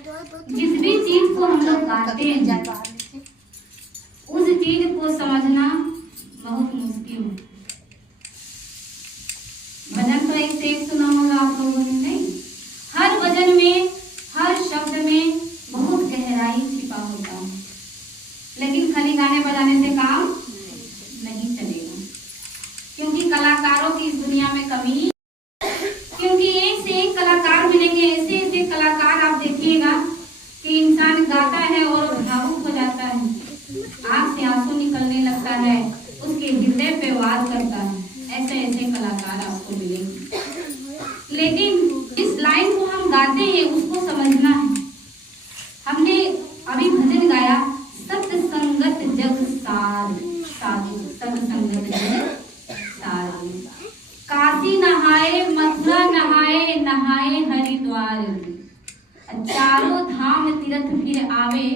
जिस भी चीज को हम लोग गाते हैं उस चीज को समझना बहुत मुश्किल है। भजन तो एक से एक सुना होगा आप लोगों ने, नहीं? हर भजन में, हर शब्द में बहुत गहराई छिपा होता है, लेकिन खाली गाने बजाने से काम नहीं चलेगा, क्योंकि कलाकारों की इस दुनिया में कमी, क्योंकि एक से एक कलाकार मिलेंगे, ऐसे ऐसे कलाकार आप देखिएगा कि इंसान गाता है और भावुक हो जाता है, आंख से आंसू निकलने लगता है, उसके हृदय पे वार करता है। ऐसे ऐसे कलाकार आपको मिलेंगे, लेकिन इस लाइन को हम गाते हैं उसको समझना है। हमने अभी भजन गाया, सत्य संगत जग साधु, सत्य संगत जग साधु, काशी नहाए मथुरा नहाए, नहाए हरिद्वार, चारों धाम तीर्थ फिर आवे,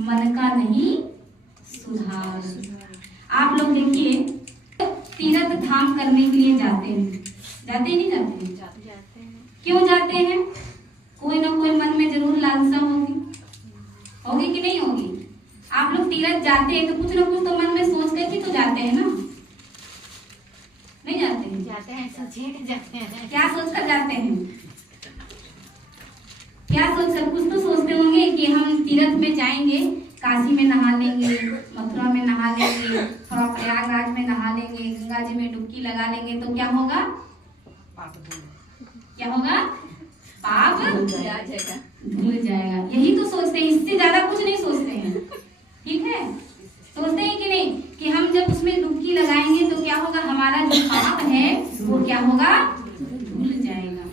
मन का नहीं सुधार। आप लोग देखिए, तीर्थ धाम करने के लिए जाते हैं, जाते नहीं जाते हैं? जाते हैं। क्यों जाते हैं? कोई ना कोई मन में जरूर लालसा होगी, होगी कि नहीं होगी? आप लोग तीर्थ जाते हैं तो कुछ ना कुछ तो मन में सोच के तो जाते हैं ना, नहीं जाते हैं? जाते हैं, सोचिए जाते हैं। क्या सोचकर जाते हैं? क्या सोचकर? कुछ तो सोचते होंगे कि हम तीर्थ में जाएंगे, काशी में नहा लेंगे, मथुरा में नहा लेंगे, थोड़ा प्रयागराज में नहा लेंगे, गंगा जी में डुबकी लगा लेंगे, तो क्या होगा? क्या होगा? पाप धुल जाएगा। यही तो सोचते हैं, इससे ज्यादा कुछ नहीं सोचते हैं। ठीक है, सोचते हैं कि नहीं कि हम जब उसमें डुबकी लगाएंगे तो क्या होगा? हमारा जो पाप है वो क्या होगा? धुल जाएगा।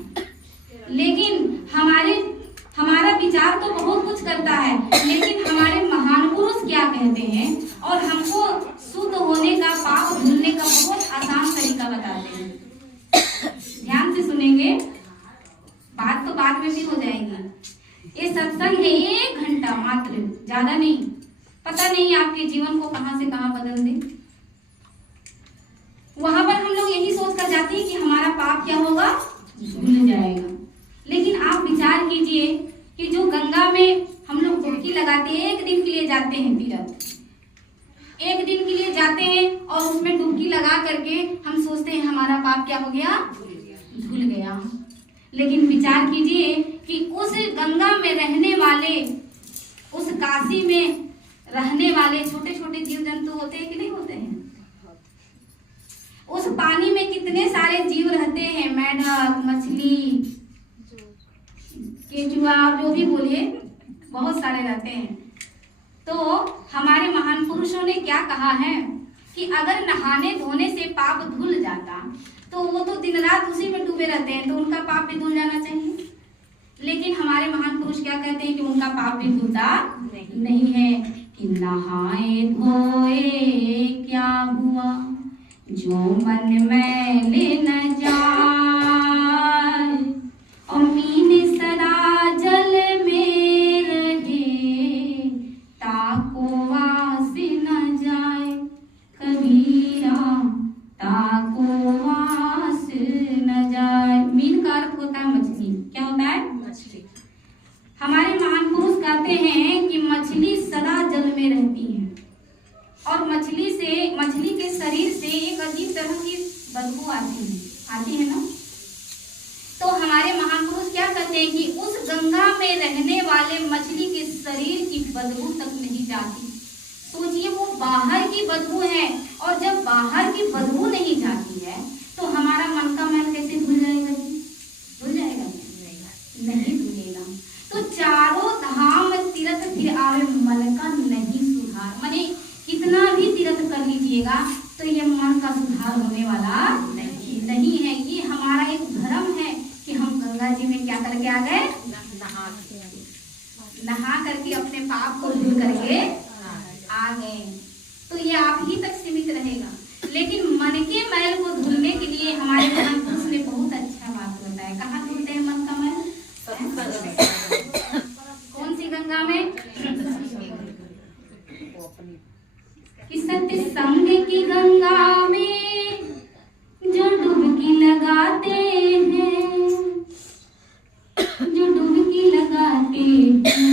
लेकिन हमारा विचार तो बहुत कुछ करता है, लेकिन हमारे महान पुरुष क्या कहते हैं और हमको शुद्ध होने का, पाप धुलने का बहुत आसान तरीका बताते हैं। ध्यान से सुनेंगे, बात तो बाद में भी हो जाएगी। ये सत्संग है 1 घंटा मात्र, ज्यादा नहीं। पता नहीं आपके जीवन को कहां से कहां बदल दे। वहां पर हम लोग यही सोच कर जाते हैं कि हमारा पाप क्या होगा? धुल जाएगा। लेकिन आप विचार कीजिए कि जो गंगा में हम लोग डुबकी लगाते हैं, 1 दिन के लिए जाते हैं तीर्थ, 1 दिन के लिए जाते हैं और उसमें डुबकी लगा करके हम सोचते हैं हमारा पाप क्या हो गया? धुल गया। लेकिन विचार कीजिए कि उस गंगा में रहने वाले, उस काशी में रहने वाले छोटे छोटे जीव जंतु होते हैं कि नहीं होते हैं? उस पानी में कितने सारे जीव रहते हैं, मेढक, मछली, केचुआ, जो भी बोलिए, बहुत सारे रहते हैं। तो हमारे महान पुरुषों ने क्या कहा है कि अगर नहाने धोने से पाप धुल जाता तो वो तो दिन रात उसी में डूबे रहते हैं, तो उनका पाप भी धुल जाना चाहिए। लेकिन हमारे महान पुरुष क्या कहते हैं कि उनका पाप भी धुलता नहीं है, कि नहाए धोए क्या हुआ, जो मन में ले न जाए, और मीन सदा जल में रहे, ताको वास न जाए, कबीरा ताको वास न जाए। मीन का अर्थ होता है मछली। क्या होता है? मछली। हमारे महान पुरुष कहते हैं कि मछली सदा जल में रहती है, और मछली के शरीर से एक अजीब तरह की बदबू आती है ना। तो हमारे महान पुरुष क्या कहते हैं कि उस गंगा में रहने वाले मछली के शरीर की बदबू तक नहीं जाती। सोचिए, वो बाहर की बदबू है, और जब बाहर की बदबू नहीं जाती है तो हमारा मन का मैल कैसे धुल जाएगा? धुल जाएगा? नहीं धुलेगा। तो चारों धाम तीर्थ फिर आवे, मन का नहीं सुधार। माने कितना भी तीर्थ कर लीजिएगा तो ये मन का सुधार होने वाला नहीं है। ये हमारा एक धर्म है कि हम गंगा जी में क्या करके आ गए? नहा करके अपने पाप को धुल करके आ गए। तो ये आप ही तक सीमित रहेगा। लेकिन मन के मैल को धुलने के लिए हमारे महान पुरुष ने बहुत अच्छा बात बताया। कहाँ धुलते हैं मन का मैल? कौन सी गंगा में? कि सत्य संग की गंगा में जो डुबकी लगाते हैं, जो डुबकी लगाते हैं,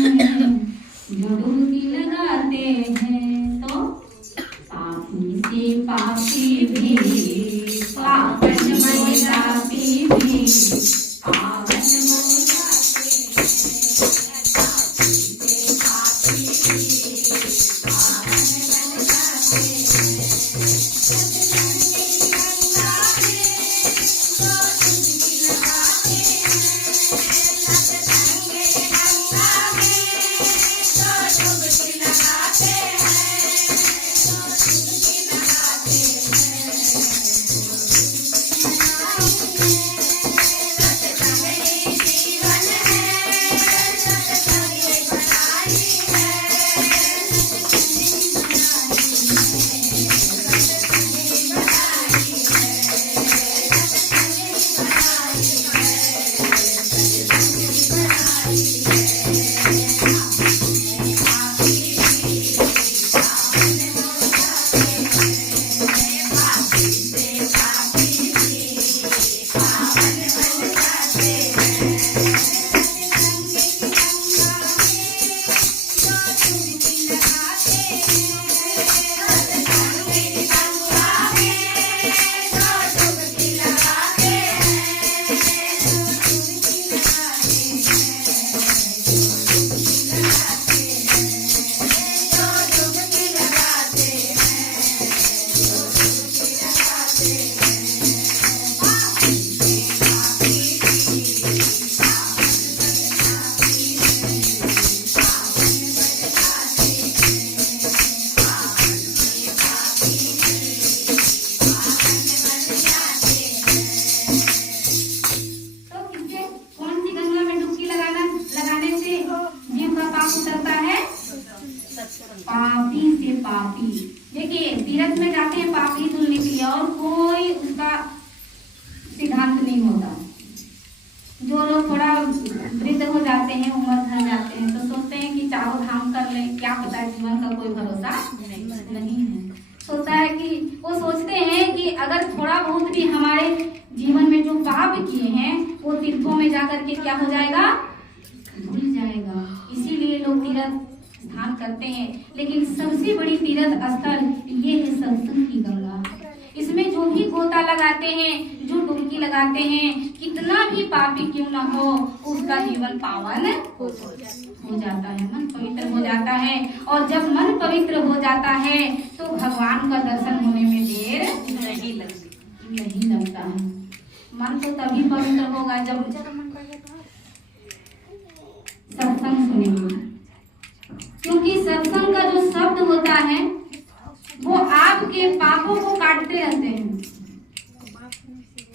पापी। देखिए तीर्थ में जाते हैं पापी धुलने के लिए और कोई उसका सिद्धांत नहीं होता। जो लोग थोड़ा वृद्ध हो जाते हैं, उम्र भर जाते हैं, तो सोचते हैं कि चारों धाम कर लें, क्या पता है जीवन का कोई भरोसा नहीं है। सोचता है कि वो सोचते हैं कि अगर थोड़ा बहुत भी हमारे जीवन में जो पाप किए हैं वो तीर्थों में जाकर के क्या हो जाएगा, भूल जाएगा। इसीलिए लोग तीर्थ स्नान करते हैं। लेकिन सबसे बड़ी तीर्थ स्थल ये है सत्संग की गंगा। इसमें जो भी गोता लगाते हैं, जो डुबकी लगाते हैं, कितना भी पापी क्यों ना हो, उसका जीवन पावन हो जाता है, मन पवित्र हो जाता है। और जब मन पवित्र हो जाता है तो भगवान का दर्शन होने में देर नहीं लगता है। मन तो तभी पवित्र होगा जब सत्संग सुनेंगे, क्योंकि सत्संग का जो शब्द होता है वो आपके पापों को काटते रहते हैं।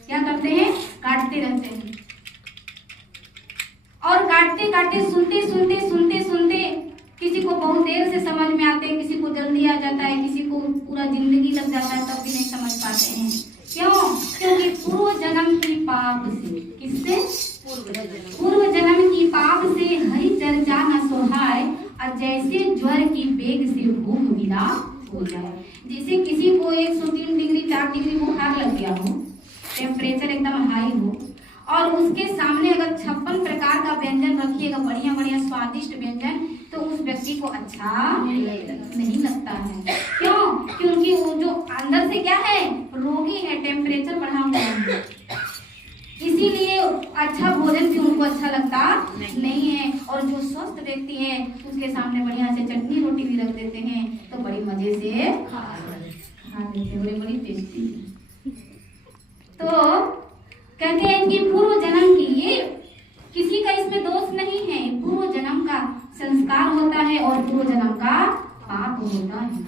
क्या करते हैं? काटते रहते हैं। और काटते काटते सुनते सुनते सुनते सुनते किसी को बहुत देर से समझ में आते हैं, किसी को जल्दी आ जाता है, किसी को पूरा जिंदगी लग जाता है, तब भी नहीं समझ पाते हैं। क्यों? क्योंकि पूर्व जन्म की पाप से, किससे? पूर्व जन्म की पाप से हरि चर्चा न सोहाय, और जैसे ज्वर की बेग से भूख विदा हो जाए। जैसे किसी को 103 डिग्री 4 डिग्री बुखार लग गया हो, टेम्परेचर एकदम हाई हो, और उसके सामने अगर 56 प्रकार का व्यंजन रखिएगा, बढ़िया बढ़िया स्वादिष्ट व्यंजन, तो उस व्यक्ति को अच्छा नहीं लगता है। क्यों? क्योंकि वो जो अंदर से क्या है, रोगी है, टेम्परेचर बढ़ा हुआ है। इसीलिए अच्छा भोजन भी उनको अच्छा लगता नहीं है। और जो स्वस्थ व्यक्ति है उसके सामने बढ़िया से चटनी रोटी भी रख देते हैं तो बड़ी मजे से खा लेते हैं, बड़ी टेस्टी। तो कहते हैं कि पूर्व जन्म की, ये किसी का इसमें दोष नहीं है, पूर्व जन्म का संस्कार होता है और पूर्व जन्म का पाप होता है,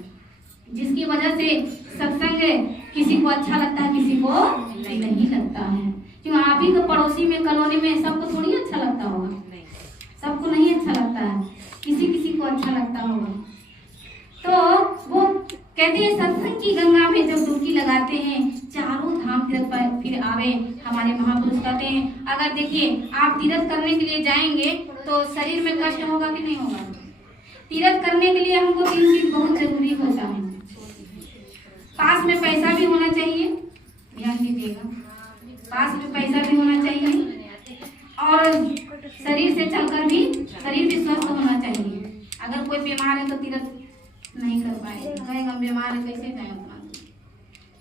जिसकी वजह से सत्संग किसी को अच्छा लगता है, किसी को नहीं लगता है। क्यों? आप ही तो पड़ोसी में, कॉलोनी में सबको थोड़ी अच्छा लगता होगा, सबको नहीं अच्छा लगता है, किसी किसी को अच्छा लगता होगा। तो वो कहते हैं सत्संग की गंगा में जब डुबकी लगाते हैं, चारों धाम तीर्थ पर फिर आवे। हमारे महापुरुष कहते हैं अगर देखिए आप तीर्थ करने के लिए जाएंगे तो शरीर में कष्ट होगा कि नहीं होगा? तीर्थ करने के लिए हमको 3 चीज बहुत जरूरी होता है। पास में पैसा भी होना चाहिए, ध्यान दीजिएगा, पास में पैसा भी होना चाहिए, और शरीर से चलकर भी शरीर भी स्वस्थ होना चाहिए। अगर कोई बीमार है तो तीर्थ नहीं कर पाएगा, कहेगा बीमार है कैसे जाए अपना।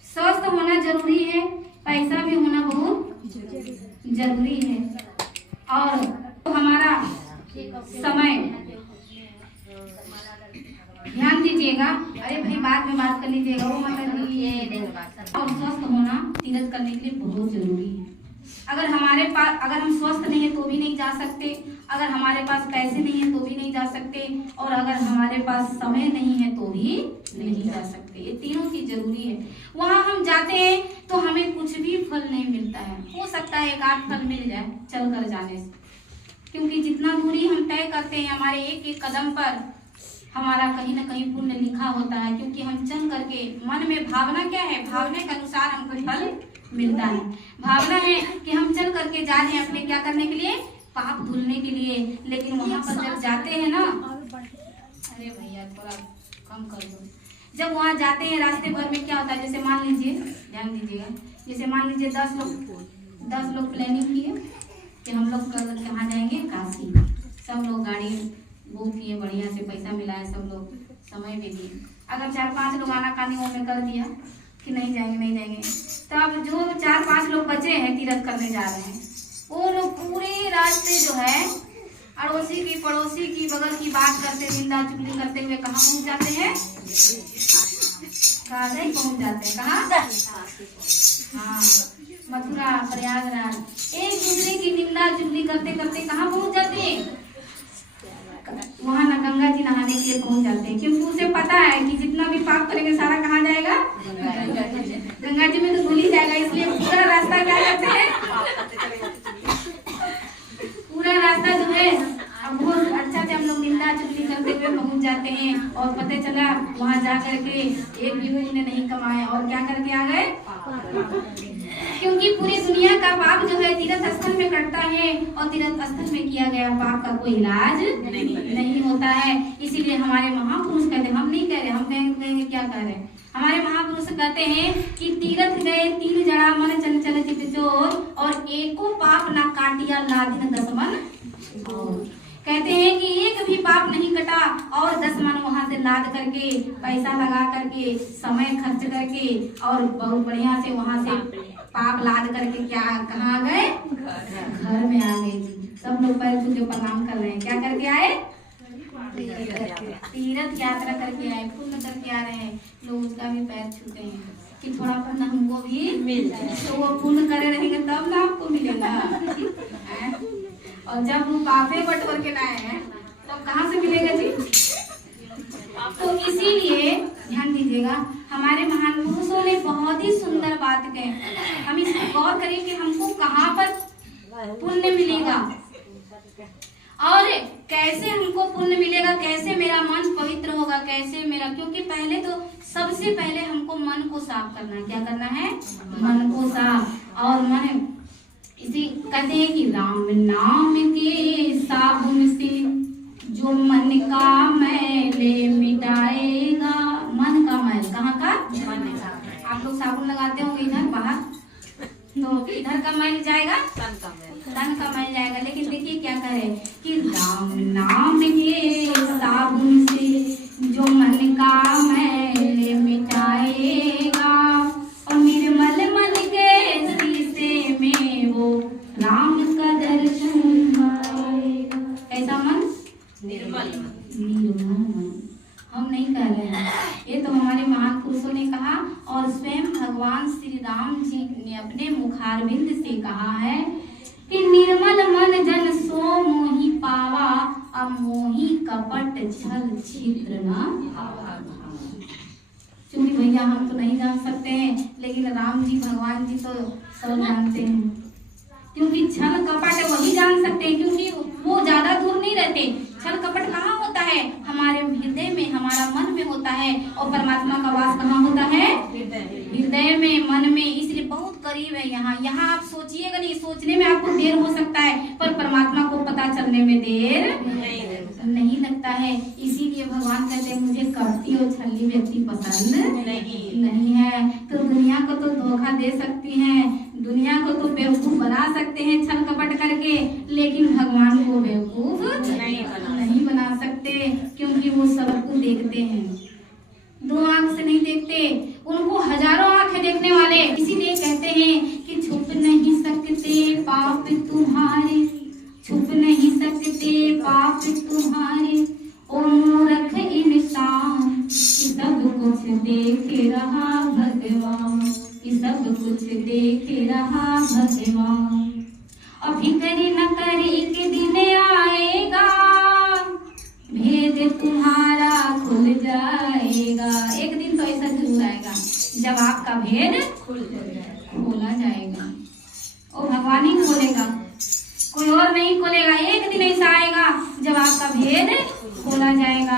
स्वस्थ होना जरूरी है, पैसा भी होना बहुत जरूरी है। और हमारा समय, ध्यान दीजिएगा, अरे भाई बाद में बात कर लीजिएगा, वो मतलब ये और स्वस्थ होना तीर्थ करने के लिए बहुत जरूरी है। अगर हमारे पास, अगर हम स्वस्थ नहीं है तो भी नहीं जा सकते, अगर हमारे पास पैसे नहीं है तो भी नहीं जा सकते, और अगर हमारे पास समय नहीं है तो भी नहीं जा सकते। ये तीनों चीज जरूरी है। वहाँ हम जाते हैं तो हमें कुछ भी फल नहीं मिलता है, हो सकता है 1-8 फल मिल जाए चल कर जाने से, क्योंकि जितना दूरी हम तय करते हैं हमारे एक एक कदम पर हमारा कहीं ना कहीं पुण्य लिखा होता है। क्योंकि हम चल करके, मन में भावना क्या है, भावना के अनुसार हमको फल मिलता है। भावना है कि हम चल करके जा रहे हैं अपने क्या करने के लिए, पाप धुलने के लिए। लेकिन वहां पर जब जाते हैं ना, अरे भैया थोड़ा कम कर दो, जब वहां जाते हैं रास्ते भर में क्या होता है, जैसे मान लीजिए, ध्यान दीजिएगा, जैसे मान लीजिए 10 लोग प्लानिंग किए कि हम लोग कहाँ जाएंगे, काशी। सब लोग गाड़ी बुक किए, बढ़िया से पैसा मिलाए, सब लोग समय भी दिए। अगर 4-5 लोग आनाकानी में कर दिया कि नहीं जाएंगे, तो अब जो 4-5 लोग बचे हैं तीर्थ करने जा रहे हैं, वो लोग पूरे रास्ते जो है अड़ोसी की, पड़ोसी की, बगल की बात करते, निंदा चुगली करते हुए कहाँ पहुंच जाते हैं, काशी पहुंच जाते हैं। कहाँ? हाँ, मथुरा, प्रयागराज। एक दूसरे की निंदा चुगली करते करते कहाँ पहुंच जाते हैं, वहां ना गंगा जी नहाने के लिए पहुंच जाते हैं। क्योंकि उसे पता है कि जितना भी पाप करेंगे सारा कहाँ जाएगा, गंगा जी में तो धुल ही जाएगा। इसलिए पूरा रास्ता क्या करते हैं, पूरा रास्ता जो है अब बहुत अच्छा से हम लोग निंदा चुगली करते हुए पहुंच जाते जाते हैं और पता चला वहाँ जा करके एक भी पुण्य नहीं कमाए और क्या करके आ गए, क्योंकि पूरी दुनिया का पाप जो है तीर्थ स्थल में कटता है और तीर्थ स्थल में किया गया पाप का कोई इलाज नहीं होता है। इसीलिए हमारे महापुरुष कहते, हम नहीं कह रहे, हम कहेंगे क्या कह रहे हैं, हमारे महापुरुष कहते हैं कि तीर्थ गए तीन जड़ा मन चंचल चित चोर और एको पाप ना काटिया लादिन 10 मन। कहते हैं कि एक भी पाप नहीं कटा और 10 मन वहां से लाद करके पैसा लगा करके समय खर्च करके और बहुत बढ़िया से वहां से पाप लाद करके क्या कहाँ आ गए, घर में आ गए जी। सब लोग पैर छू के प्रणाम कर रहे हैं, क्या करके आए, तीर्थ यात्रा करके आए, पुण्य करके आ रहे हैं। लोग उसका भी पैर छूते हैं कि थोड़ा पुण्य हमको भी मिल जाए, तो वो पुण्य करे रहेंगे तब ना आपको मिलेगा। और जब वो पापे बटोर के लाए हैं तो कहाँ से मिलेगा जी। तो इसीलिए ध्यान दीजिएगा, हमारे महान पुरुषों ने बहुत ही सुंदर बात कही। हम इस गौर करें कि हमको कहाँ पर पुण्य मिलेगा और कैसे हमको पुण्य मिलेगा, कैसे मेरा मन पवित्र होगा, कैसे मेरा, क्योंकि पहले तो सबसे पहले हमको मन को साफ करना है। क्या करना है, मन को साफ। और मन इसी कहते हैं कि राम नाम के साबुन से जो मन का मैले मिटाएगा। मन का मैल, कहाँ का, मन का। आप लोग साबुन लगाते होंगे इधर बाहर, तो इधर का मैल जाएगा, तन का मैल जाएगा। लेकिन देखिए क्या करे कि राम नाम के साबुन से जो मन का मैल मिटाएगा और निर्मल मन के शीशे में वो राम का दर्शन पाएगा। कैसा मन, निर्मल मन। हम नहीं कह रहे हैं, ये तो हमारे महान पुरुषों ने कहा और स्वयं भगवान श्री राम जी ने अपने मुखारविंद से कहा है कि निर्मल मन जन सो मोहि पावा अब मोहि कपट छल छिद्र न भावा। चूंकि भैया हम तो नहीं जान सकते हैं, लेकिन राम जी भगवान जी तो सब जानते हैं, क्योंकि छल कपट वही जान सकते हैं, क्योंकि वो ज्यादा दूर नहीं रहते। छल कपट कहाँ होता है, हमारे हृदय में, हमारा मन में होता है। और परमात्मा का वास कहाँ होता है, हृदय में, मन में, इसलिए बहुत करीब है। यहाँ आप सोचिएगा नहीं, सोचने में आपको देर हो सकता है पर परमात्मा को पता चलने में देर नहीं लगता है। इसीलिए भगवान कहते हैं मुझे कपटी और छल्ली व्यक्ति पसंद नहीं है। तो दुनिया को तो धोखा दे सकती हैं, दुनिया को तो बेवकूफ बना सकते हैं छल कपट करके, लेकिन भगवान को बेवकूफ नहीं बना सकते, क्योंकि वो सबको देखते हैं, 2 आंख से नहीं देखते, उनको हजारों आंखें देखने वाले। इसीलिए कहते हैं कि छुप नहीं सकते पाप तुम्हारे, छुप नहीं सकते पाप तुम्हारे, ओ मूर्ख इंसान कि सब कुछ देख रहा भगवान, कि सब कुछ देख रहा भगवान। और फिक्र न कर एक दिन आएगा भेद तुम्हारा खुल जाएगा। एक दिन तो ऐसा जरूर आएगा जब आपका भेद खोला जाएगा, और भगवान ही खोलेगा, कोई और नहीं खोलेगा। एक दिन ऐसा आएगा जब आपका भेद खोला जाएगा।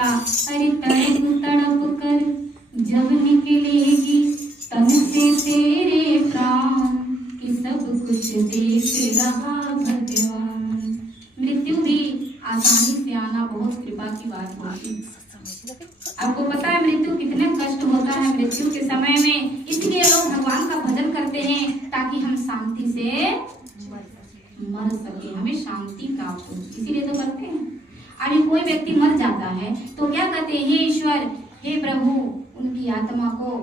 अरे तड़प तड़प कर जब निकलेगी तन से तेरे प्राण, कि सब कुछ देख रहा भगवान। मृत्यु भी आसानी से आना बहुत कृपा की बात होती है। आपको पता है मृत्यु कितने कष्ट होता है मृत्यु के समय में, इसलिए लोग भगवान का भजन करते हैं ताकि हम शांति से मर सके, हमें शांति प्राप्त हो, इसीलिए तो करते हैं। अभी कोई व्यक्ति मर जाता है तो क्या कहते हैं, हे ईश्वर, हे प्रभु, उनकी आत्मा को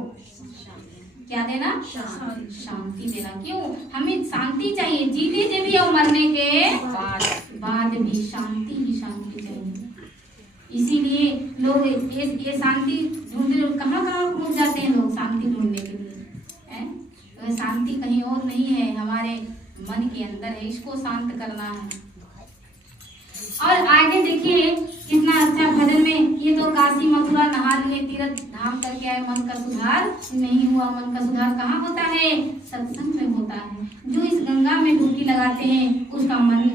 क्या देना, शांति देना। क्यों, हमें शांति चाहिए, जीते जी भी और मरने के बाद भी शांति ही शांति चाहिए। इसीलिए लोग ये शांति ढूंढने कहाँ पहुंच जाते हैं लोग शांति ढूंढने के लिए। तो शांति कहीं और नहीं है, हमारे मन के अंदर है, इसको शांत करना है। और आगे देखिए कितना अच्छा भजन में, ये तो काशी मथुरा नहा लिए, तीर्थ धाम करके आए, मन का सुधार नहीं हुआ। मन का सुधार कहाँ होता है, सत्संग में होता है। जो इस गंगा में डुबकी लगाते हैं उसका मन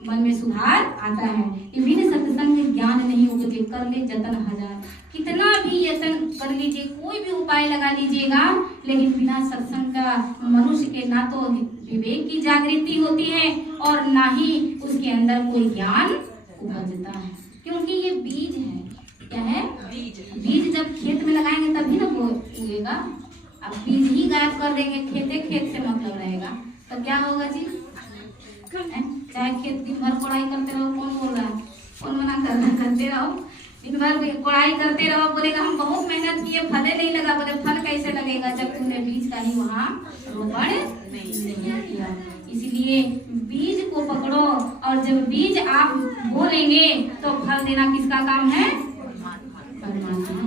मन में सुधार आता है। विभिन्न सत्संग ज्ञान नहीं उपजे, कर ले जतन हजार। कितना भी यत्न कर लीजिए, कोई भी उपाय लगा लीजिएगा, लेकिन बिना सत्संग का मनुष्य के ना तो विवेक की जागृति होती है और ना ही उसके अंदर कोई ज्ञान उपजता है। क्योंकि ये बीज है। क्या है? बीज जब खेत में लगाएंगे तभी ना वो उगेगा। अब बीज ही गायब कर देंगे, खेत से मतलब रहेगा, तब क्या होगा जी? चाहे खेत दिन भर कोड़ाई करते रहो, कौन बोल रहा है? कौन मना कर रहा है? करते रहो, दिन भर कोड़ाई करते रहो, बोलेगा हम बहुत मेहनत किए, फल नहीं लगा। बोले फल कैसे लगेगा जब तुमने बीज का ही वहाँ रोपण नहीं किया। इसलिए बीज को पकड़ो, और जब बीज आप बोलेंगे तो फल देना किसका काम है? परमात्मा।